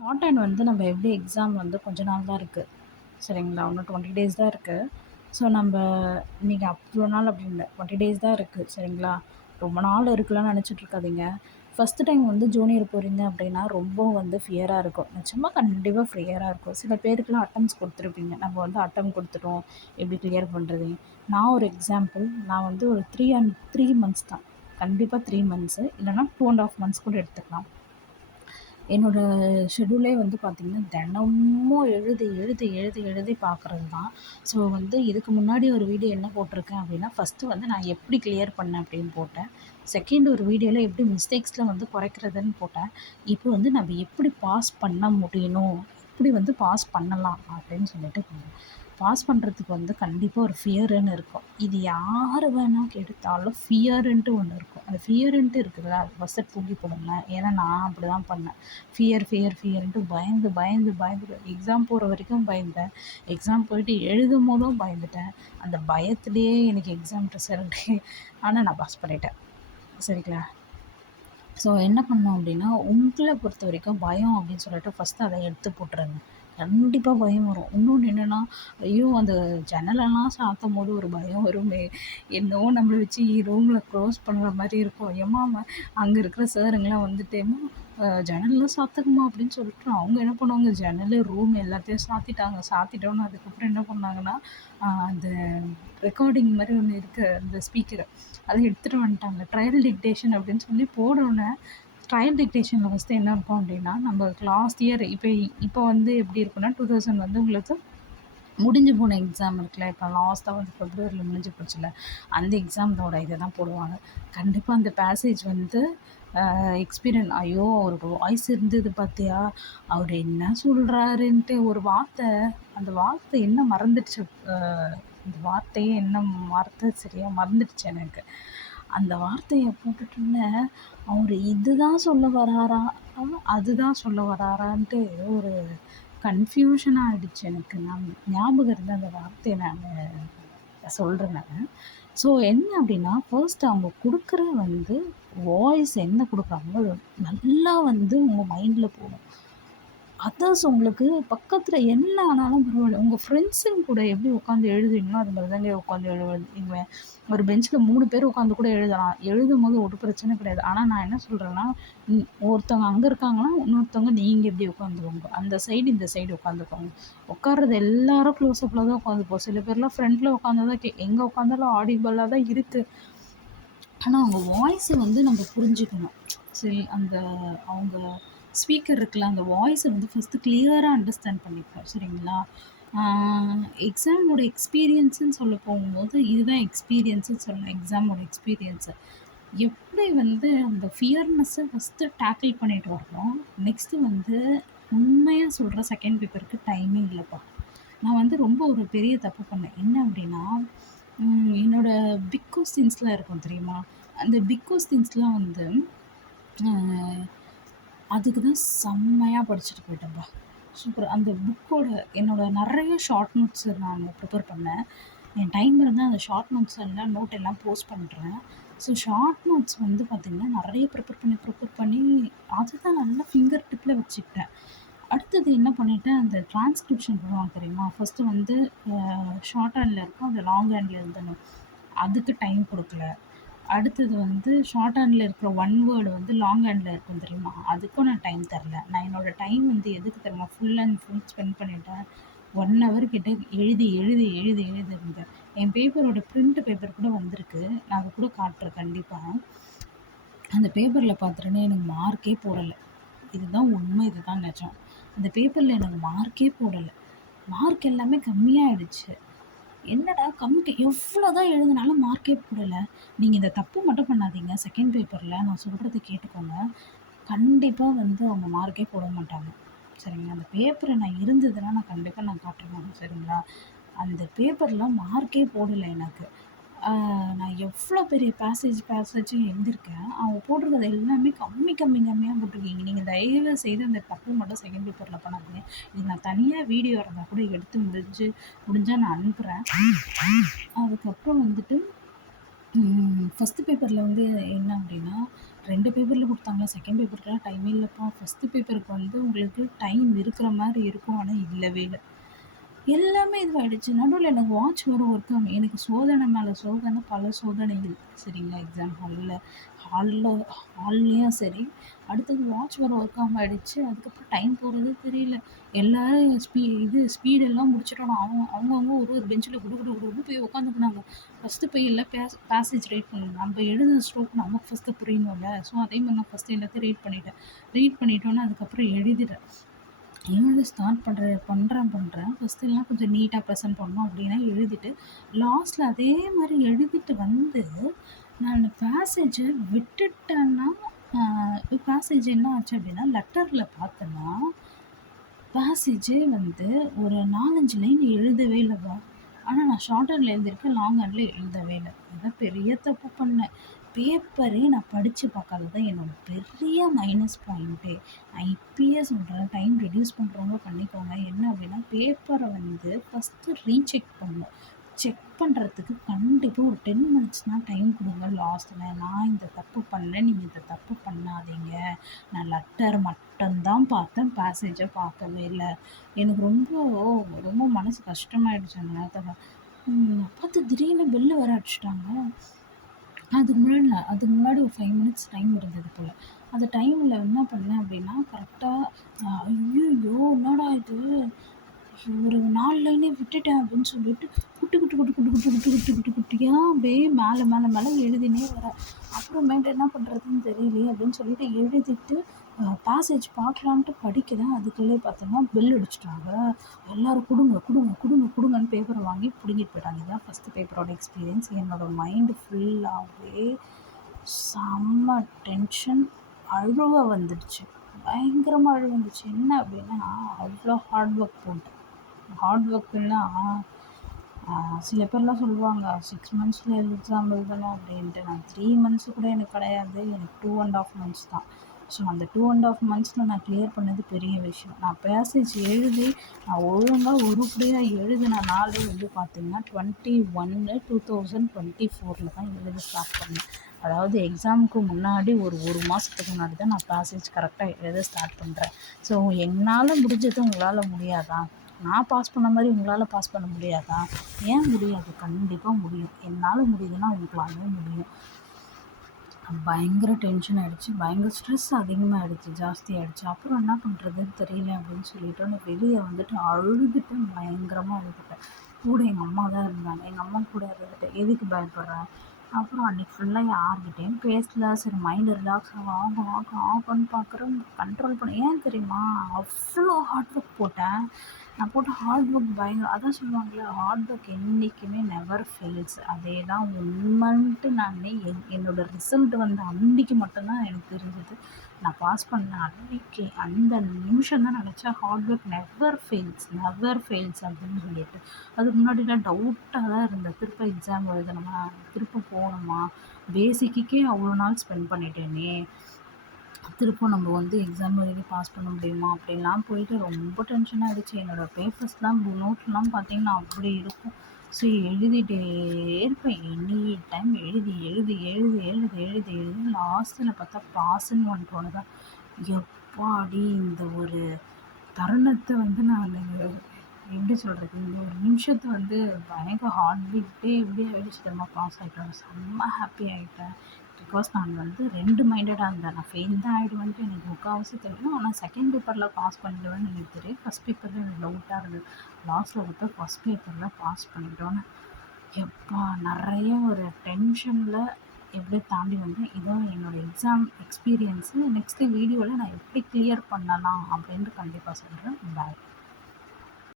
Short hand வந்து நம்ம எப்படி எக்ஸாம் வந்து கொஞ்ச நாள் தான் இருக்குது. சரிங்களா? இன்னும் 20 டேஸ் தான் இருக்குது. ஸோ நம்ம இன்றைக்கி அவ்வளோ நாள் அப்படி இல்லை, 20 டேஸ் தான் இருக்குது. சரிங்களா? ரொம்ப நாள் இருக்குலான்னு நினச்சிட்டு இருக்காதீங்க. ஃபஸ்ட்டு டைம் வந்து ஜூனியர் போகிறீங்க அப்படின்னா ரொம்ப வந்து ஃபியராக இருக்கும். நிச்சயமாக கண்டிப்பாக ஃபியராக இருக்கும். சில பேருக்குலாம் அட்டம்ஸ் கொடுத்துருப்பீங்க. நம்ம வந்து அட்டம் கொடுத்துட்டோம், எப்படி கிளியர் பண்ணுறது? நான் ஒரு எக்ஸாம்பிள். நான் வந்து ஒரு 3 மந்த்ஸ் தான். கண்டிப்பாக 3 மந்த்ஸு இல்லைனா 2.5 மந்த்ஸ் கூட எடுத்துக்கலாம். என்னோடய ஷெட்யூலே வந்து பார்த்திங்கன்னா, தினமும் எழுதி எழுதி எழுதி எழுதி பார்க்குறது தான். ஸோ வந்து இதுக்கு முன்னாடி ஒரு வீடியோ என்ன போட்டிருக்கேன் அப்படின்னா, ஃபஸ்ட்டு வந்து நான் எப்படி கிளியர் பண்ணேன் அப்படின்னு போட்டேன். செகண்ட் ஒரு வீடியோவில் எப்படி மிஸ்டேக்ஸில் வந்து குறைக்கிறதுன்னு போட்டேன். இப்போ வந்து நம்ம எப்படி பாஸ் பண்ண முடியணும், எப்படி வந்து பாஸ் பண்ணலாம் அப்படின்னு சொல்லிட்டு பாஸ் பண்ணுறதுக்கு வந்து கண்டிப்பாக ஒரு ஃபியருன்னு இருக்கும். இது யார் வேணால் எடுத்தாலும் ஃபியருன்ட்டு ஒன்று இருக்கும். அந்த ஃபியருன்ட்டு இருக்குதுல்ல, அது ஃபஸ்ட்டு தூக்கி போடுங்க. ஏன்னா நான் அப்படி தான் பண்ணேன். ஃபியர்ன்ட்டு பயந்து எக்ஸாம் போகிற வரைக்கும் பயந்தேன். எக்ஸாம் போயிட்டு எழுதும்போதும் பயந்துட்டேன். அந்த பயத்துலேயே எனக்கு எக்ஸாம் ரிசல்ட்டு ஆனால் நான் பாஸ் பண்ணிட்டேன். சரிங்களா? ஸோ என்ன பண்ணோம் அப்படின்னா, உங்களை பொறுத்த வரைக்கும் பயம் அப்படின்னு சொல்லிட்டு ஃபஸ்ட்டு அதை எடுத்து போட்டுருங்க. கண்டிப்பாக பயம் வரும். இன்னொன்று என்னென்னா, ஐயோ! அந்த ஜன்னலெல்லாம் சாத்தும்போது ஒரு பயம் வருமே! என்னவோ நம்மள வச்சு ரூமில் க்ளோஸ் பண்ணுற மாதிரி இருக்கும். ஏம்மா அங்கே இருக்கிற சாருங்கலாம் வந்துட்டு, "ஏம்மா ஜன்னல்லாம் சாத்துங்கம்மா" அப்படின்னு சொல்லிட்டு அவங்க என்ன பண்ணுவாங்க, ஜன்னல், ரூம் எல்லாத்தையும் சாத்திட்டாங்க. சாத்திட்டோன்னே அதுக்கப்புறம் என்ன பண்ணாங்கன்னா, அந்த ரெக்கார்டிங் மாதிரி ஒன்று இருக்குது, அந்த ஸ்பீக்கரு. அதை எடுத்துகிட்டு வந்துட்டாங்க. ட்ரையல் டிக்டேஷன் அப்படின்னு சொல்லி போனோன்னே, ட்ரையல் டிக்டேஷனில் ஃபஸ்ட்டு என்ன இருக்கும் அப்படின்னா, நம்ம லாஸ்ட் இயர் இப்போ வந்து எப்படி இருக்குன்னா, 2000 வந்து உங்களுக்கு முடிஞ்சு போன எக்ஸாம் இருக்குல்ல, இப்போ லாஸ்ட்டாக வந்து பிப்ரவரியில் முடிஞ்சு போச்சுல்ல, அந்த எக்ஸாமோட இதை தான் போடுவாங்க. கண்டிப்பாக அந்த பேசேஜ் வந்து ஐயோ! அவரோட வாய்ஸ் இருந்தது பார்த்தியா? அவர் என்ன சொல்கிறாருன்ட்டு ஒரு வார்த்தை, அந்த வார்த்தை என்ன மறந்துடுச்சு. அந்த வார்த்தையே என்ன வார்த்தை சரியா மறந்துடுச்சு எனக்கு. அந்த வார்த்தையை போட்டுட்டுருந்தேன். அவர் இதுதான் சொல்ல வராரா? அதுதான் சொல்ல வராரான்ட்டு ஒரு கன்ஃப்யூஷன் ஆகிடுச்சு எனக்கு. நான் ஞாபகம் இருந்த அந்த வார்த்தையை நான் சொல்கிறேன் நான். ஸோ என்ன அப்படின்னா, ஃபர்ஸ்ட் அவங்க கொடுக்குற வந்து வாய்ஸ் என்ன கொடுக்குறாங்களோ அது நல்லா வந்து உங்கள் மைண்டில் போகும். அதர்ஸ் உங்களுக்கு பக்கத்தில் என்ன ஆனாலும் பரவாயில்ல. உங்கள் ஃப்ரெண்ட்ஸுங்க கூட எப்படி உட்காந்து எழுதுவீங்களோ அது மாதிரி தாங்க உட்காந்து எழுதுவீங்க. ஒரு பெஞ்சில் 3 பேர் உட்காந்து கூட எழுதலாம். எழுதும்போது ஒரு பிரச்சனை கிடையாது. ஆனால் நான் என்ன சொல்கிறேன்னா, ஒருத்தவங்க அங்கே இருக்காங்கன்னா, இன்னொருத்தவங்க நீங்கள் எப்படி உட்காந்துக்கோங்க. அந்த சைடு இந்த சைடு உட்காந்துக்கோங்க. உட்கார்றது எல்லாரும் க்ளோஸ்அப்பில் தான் உட்காந்துப்போம். சில பேர்லாம் ஃப்ரண்ட்டில் உட்காந்தா தான் எங்கே உட்காந்தாலும் ஆடிபிளாக தான் இருக்குது. ஆனால் அவங்க வாய்ஸை வந்து நம்ம புரிஞ்சுக்கணும். சரி, அந்த அவங்க ஸ்பீக்கர் இருக்குல்ல, அந்த வாய்ஸை வந்து ஃபஸ்ட்டு கிளியராக அண்டர்ஸ்டாண்ட் பண்ணிப்போம். சரிங்களா? எக்ஸாமோட எக்ஸ்பீரியன்ஸுன்னு சொல்ல போகும்போது இதுதான் எக்ஸ்பீரியன்ஸுன்னு சொல்லலாம். எக்ஸாமோட எக்ஸ்பீரியன்ஸு எப்படி வந்து அந்த ஃபியர்னஸ்ஸை ஃபஸ்ட்டு டேக்கிள் பண்ணிட்டு வரணும். நெக்ஸ்ட்டு வந்து உண்மையாக சொல்கிற செகண்ட் பேப்பருக்கு டைமே இல்லைப்பா. நான் வந்து ரொம்ப ஒரு பெரிய தப்பு பண்ணேன். என்ன அப்படின்னா, என்னோடய பிக் கொஸ்டின்ஸ்லாம் இருக்கும் தெரியுமா? அந்த பிக் கொஸ்டின்ஸ்லாம் வந்து அதுக்கு தான் செம்மையாக படிச்சுட்டு போயிட்டேன்ப்பா. சூப்பர். அந்த புக்கோட என்னோட நிறைய ஷார்ட் நோட்ஸு நான் ப்ரிப்பேர் பண்ணேன். என் டைம் இருந்தால் அந்த ஷார்ட் நோட்ஸ் எல்லாம் நோட் எல்லாம் போஸ்ட் பண்ணுறேன். ஸோ ஷார்ட் நோட்ஸ் வந்து பார்த்திங்கன்னா நிறைய ப்ரிப்பேர் பண்ணி அதுதான் நல்லா ஃபிங்கர் டிப்பில் வச்சுக்கிட்டேன். அடுத்தது என்ன பண்ணிட்டேன், அந்த ட்ரான்ஸ்கிரிப்ஷன் பண்ணுவாங்க தெரியுமா? ஃபஸ்ட்டு வந்து ஷார்ட் ஹேண்டில் இருக்கும், அது லாங் ஹேண்டில் எழுதணும். அதுக்கு டைம் கொடுக்கல. அடுத்தது வந்து ஷார்ட் ஹேண்டில் இருக்கிற ஒன் வேர்டு வந்து லாங் ஹேண்டில் இருக்கும் தெரியுமா? அதுக்கும் நான் டைம் தரல. நான் என்னோடய டைம் வந்து எதுக்கு தெரியுமா? ஃபுல் அண்ட் ஃபுல் ஸ்பெண்ட் பண்ணிட்டேன். 1 ஹவர் கிட்ட எழுதிருந்தேன். என் பேப்பரோட பிரிண்ட் பேப்பர் கூட வந்திருக்கு. நான் அதை கூட காட்டுறேன் கண்டிப்பாக. அந்த பேப்பரில் பார்த்துட்டோன்னே எனக்கு மார்க்கே போடலை. இதுதான் உண்மை, இதுதான் நிஜம். அந்த பேப்பரில் எனக்கு மார்க்கே போடலை. மார்க் எல்லாமே கம்மியாகிடுச்சு. என்னடா எவ்வளோ தான் எழுதினாலும் மார்க்கே போடலை. நீங்கள் இந்த தப்பு மட்டும் பண்ணாதீங்க. செகண்ட் பேப்பரில் நான் சொல்கிறத கேட்டுக்கோங்க. கண்டிப்பாக வந்து அவங்க மார்க்கே போட மாட்டாங்க. சரிங்களா? அந்த பேப்பரை நான் இருந்ததுன்னா நான் கண்டிப்பாக நான் காட்டுறேன். சரிங்களா? அந்த பேப்பரில் மார்க்கே போடலை எனக்கு. நான் எவ்வளோ பெரிய பேசேஜும் எழுதியிருக்கேன். அவங்க போட்டிருக்கிறது எல்லாமே கம்மியாக போட்டிருக்கீங்க. நீங்கள் தயவு செய்து அந்த தப்பு மட்டும் செகண்ட் பேப்பரில் பண்ணாதீங்க. இது நான் தனியாக வீடியோ இருந்தால் கூட எடுத்து முடிஞ்சால் நான் அனுப்புகிறேன். அதுக்கப்புறம் வந்துட்டு ஃபஸ்ட்டு பேப்பரில் வந்து என்ன அப்படின்னா, 2 பேப்பரில் குடுத்தாங்க. செகண்ட் பேப்பருக்குலாம் டைமே இல்லப்பா. ஃபஸ்ட்டு பேப்பருக்கு வந்து உங்களுக்கு டைம் இருக்கிற மாரி இருக்கும். ஆனா இல்லவே இல்ல. எல்லாமே இதுவாயிடுச்சு. நடுவுல எனக்கு வாட்ச் வேற ஒர்க் ஆகல. எனக்கு சோதனை மேல சோதனை, பல சோதனைகள். சரிங்களா? எக்ஸாம் ஹால்ல ஹால்லயும் சரி, அடுத்தது வாட்ச் வேற ஒர்க் ஆகாம ஆயிடுச்சு. அதுக்கப்புறம் டைம் போறதே தெரியல. எல்லாரும் ஸ்பீடெல்லாம் முடிச்சுட்டோம். அவங்கவங்க ஒரு ஒரு பெஞ்சில குடு குடு குடுன்னு போய் உட்காந்துக்கினாங்க. ஃபர்ஸ்ட்டு போய் எல்லாம் பேசேஜ் ரீட் பண்ணணும். நம்ம எழுதுன ஸ்ட்ரோக் நமக்கு ஃபர்ஸ்ட்டு புரியணும்ல. ஸோ அதே மாரி நான் ஃபர்ஸ்ட்டு எல்லாத்தையும் ரீட் பண்ணிட்டேன். ரீட் பண்ணிட்டோன்னே அதுக்கப்புறம் எழுதிட்டேன். எழுத ஸ்டார்ட் பண்றேன். ஃபர்ஸ்ட்டு எல்லாம் கொஞ்சம் நீட்டா ப்ரெசென்ட் பண்ணணும் அப்டின்னா எழுதிட்டு, லாஸ்ட்ல அதே மாரி எழுதிட்டு வந்து, நானு பேசேஜ விட்டுட்டேன்னா, பேசேஜ் என்ன ஆச்சு அப்டின்னா, லெட்டர்ல பார்த்தேன்னா, பேசேஜே வந்து ஒரு 4, 5 லைன் எழுதவே இல்லப்பா. ஆனா நான் ஷார்ட் ஹேண்ட்ல எழுதியிருக்கேன். லாங் ஹேண்ட்ல எழுதவே இல்ல. இதான் பெரிய தப்பு பண்ணேன். பேப்பரே நான் படிச்சு பார்க்காதது தான் என்னோட பெரிய மைனஸ் பாயிண்ட்டே. நான் இப்பயே சொல்றேன், டைம் ரெட்யூஸ் பண்றவங்க பண்ணிக்கோங்க. என்ன அப்டின்னா, பேப்பர வந்து ஃபர்ஸ்ட்டு ரீசெக் பண்ணணும். செக் பண்றதுக்கு கண்டிப்பா ஒரு 10 மினிட்ஸ்னா டைம் குடுங்க லாஸ்ட்ல. நான் இந்த தப்பு பண்ணேன். நீங்க இந்த தப்பு பண்ணாதீங்க. நான் லெட்டர் மட்டும் தான் பார்த்தேன். பேசேஜ பார்க்கவே இல்ல. எனக்கு ரொம்ப மனசு கஷ்டமாயிடுச்சு அந்த நேரத்துல. பார்த்து திடீர்னு பெல் வேற அடிச்சுட்டாங்க. அதுக்கு முன்னாடி ஒரு 5 மினிட்ஸ் டைம் இருந்தது போல. அந்த டைம்ல என்ன பண்ணேன் அப்டின்னா, கரெக்ட்டா ஐய்யய்யோ! என்னடா இது? ஒரு 4 லைனே விட்டுட்டேன் அப்படின்னு சொல்லிட்டு குட்டியா அப்படியே மேல எழுதினே வரேன். அப்புறமேட்டு என்ன பண்ணுறதுன்னு தெரியலையே அப்படின்னு சொல்லிட்டு எழுதிட்டு பேசேஜ் பார்க்கலான்ட்டு படிக்கிறேன். அதுக்குள்ளே பார்த்தோன்னா பெல் அடிச்சுட்டாங்க. எல்லாரும் குடுங்கன்னு பேப்பரை வாங்கி பிடுங்கிட்டு போயிட்டாங்க. இதுதான் ஃபஸ்ட்டு பேப்பரோட எக்ஸ்பீரியன்ஸ். என்னோட மைண்டு ஃபுல்லாகவே செம்ம டென்ஷன், அழுவ வந்துடுச்சு. பயங்கரமா அழுவ வந்துச்சு. என்ன அப்படின்னா, அவ்வளோ ஹார்ட் ஒர்க் போட்டேன். ஹார்ட் ஒர்க்குன்னா சில பேர்லாம் சொல்லுவாங்க 6 மந்த்ஸில் எக்ஸாம் எழுதணும் அப்படின்ட்டு. நான் 3 மந்த்ஸ் கூட எனக்கு கிடையாது. எனக்கு 2 1/2 மந்த்ஸ் தான். ஸோ அந்த 2 1/2 மந்த்ஸில் நான் கிளியர் பண்ணது பெரிய விஷயம். நான் பேசேஜ் எழுதி நான் ஒழுங்காக உருப்படியா எழுதின நாளே வந்து பார்த்தீங்கன்னா 21/2024 தான் எழுத ஸ்டார்ட் பண்ணேன். அதாவது எக்ஸாமுக்கு முன்னாடி ஒரு மாதத்துக்கு முன்னாடி தான் நான் பேசேஜ் கரெக்டாக எழுத ஸ்டார்ட் பண்ணுறேன். ஸோ என்னால் முடிஞ்சது உங்களால் முடியாதா? நான் பாஸ் பண்ண மாதிரி உங்களால் பாஸ் பண்ண முடியாதா? ஏன் முடியாது? கண்டிப்பாக முடியும். என்னால் முடியுதுன்னா உங்களாலையும் முடியும். பயங்கர டென்ஷன் ஆகிடுச்சு. பயங்கர ஸ்ட்ரெஸ் அதிகமாகிடுச்சு, ஜாஸ்தியாகிடுச்சு. அப்புறம் என்ன பண்ணுறதுன்னு தெரியல அப்படின்னு சொல்லிட்டு நான் வெளியே வந்துட்டு அழுதுட்டு பயங்கரமாக அழுதுட்டேன். கூட எங்கள் அம்மா தான் இருந்தாங்க. எங்கள் அம்மா கூட இருந்துட்டு எதுக்கு பயப்படுறேன்? அப்புறம் அன்றைக்கி ஃபுல்லாக யார்கிட்டேயும் பேசல. சரி மைண்டு ரிலாக்ஸ் ஆகும்னு பார்க்குறேன். கண்ட்ரோல் பண்ண ஏன் தெரியுமா? அவ்வளோ ஹார்ட் ஒர்க் போட்டேன். நான் போட்ட ஹார்ட் ஒர்க் பயங்கரம். அதான் சொல்லுவாங்கள்ல, ஹார்ட் ஒர்க் என்றைக்குமே நெவர் ஃபெயில்ஸ். அதே தான் உண்மைன்ட்டு நான் என்னோடய ரிசல்ட் வந்த அன்றைக்கி மட்டும்தான் எனக்கு தெரிஞ்சது. நான் பாஸ் பண்ண அன்றைக்கி அந்த நிமிஷம் தான் நினச்சேன், ஹார்ட் ஒர்க் நெவர் ஃபெயில்ஸ் அப்படின்னு சொல்லிட்டு. அதுக்கு முன்னாடிலாம் டவுட்டாக தான் இருந்தேன். திரும்ப எக்ஸாம் எழுதணுமா? திரும்ப போகணுமா? பேசிக்குக்கே அவ்வளோ நாள் ஸ்பெண்ட் பண்ணிட்டேனே, திரும்ப நம்ம வந்து எக்ஸாம் எழுதி பாஸ் பண்ண முடியுமா? அப்படின்லாம் போயிட்டு ரொம்ப டென்ஷன் ஆகிடுச்சு. என்னோடய பேப்பர்ஸ்லாம் நோட்லாம் பார்த்தீங்கன்னா அப்படி இருக்கும். ஸோ எழுதிட்டே இருப்பேன். எனி டைம் எழுதி லாஸ்ட்டில் பார்த்தா பாஸ்ன்னு வந்துட்டு தான். எப்பாடி இந்த ஒரு தருணத்தை வந்து நான் எப்படி சொல்கிறது, இந்த ஒரு நிமிஷத்தை வந்து பயங்கர ஹார்ட் பீட்டே எப்படி ஆகிடுச்சு தெரியுமா? பாஸ் ஆகிட்டேன். செம்ம ஹாப்பி ஆகிட்டேன். பிகாஸ் நான் வந்து 2 மைண்டடாக இருந்தேன். நான் ஃபெயில் தான் ஆகிடுவேன்ட்டு எனக்கு முக்கால்வாசி தெரியும். ஆனால் செகண்ட் பேப்பரில் பாஸ் பண்ணிடுவேன்னு எனக்கு தெரியும். ஃபஸ்ட் பேப்பரில் எனக்கு டவுட்டாக இருந்தது. லாஸ்ட்டில் பார்த்தா ஃபஸ்ட் பேப்பரில் பாஸ் பண்ணிட்டோன்னு எப்பா நிறைய ஒரு டென்ஷனில் எப்படியோ தாண்டி வந்தேன். இதான் என்னோடய எக்ஸாம் எக்ஸ்பீரியன்ஸு. நெக்ஸ்ட்டு வீடியோவில் நான் எப்படி கிளியர் பண்ணலாம் அப்படின்ட்டு கண்டிப்பாக சொல்கிறேன். பாய்.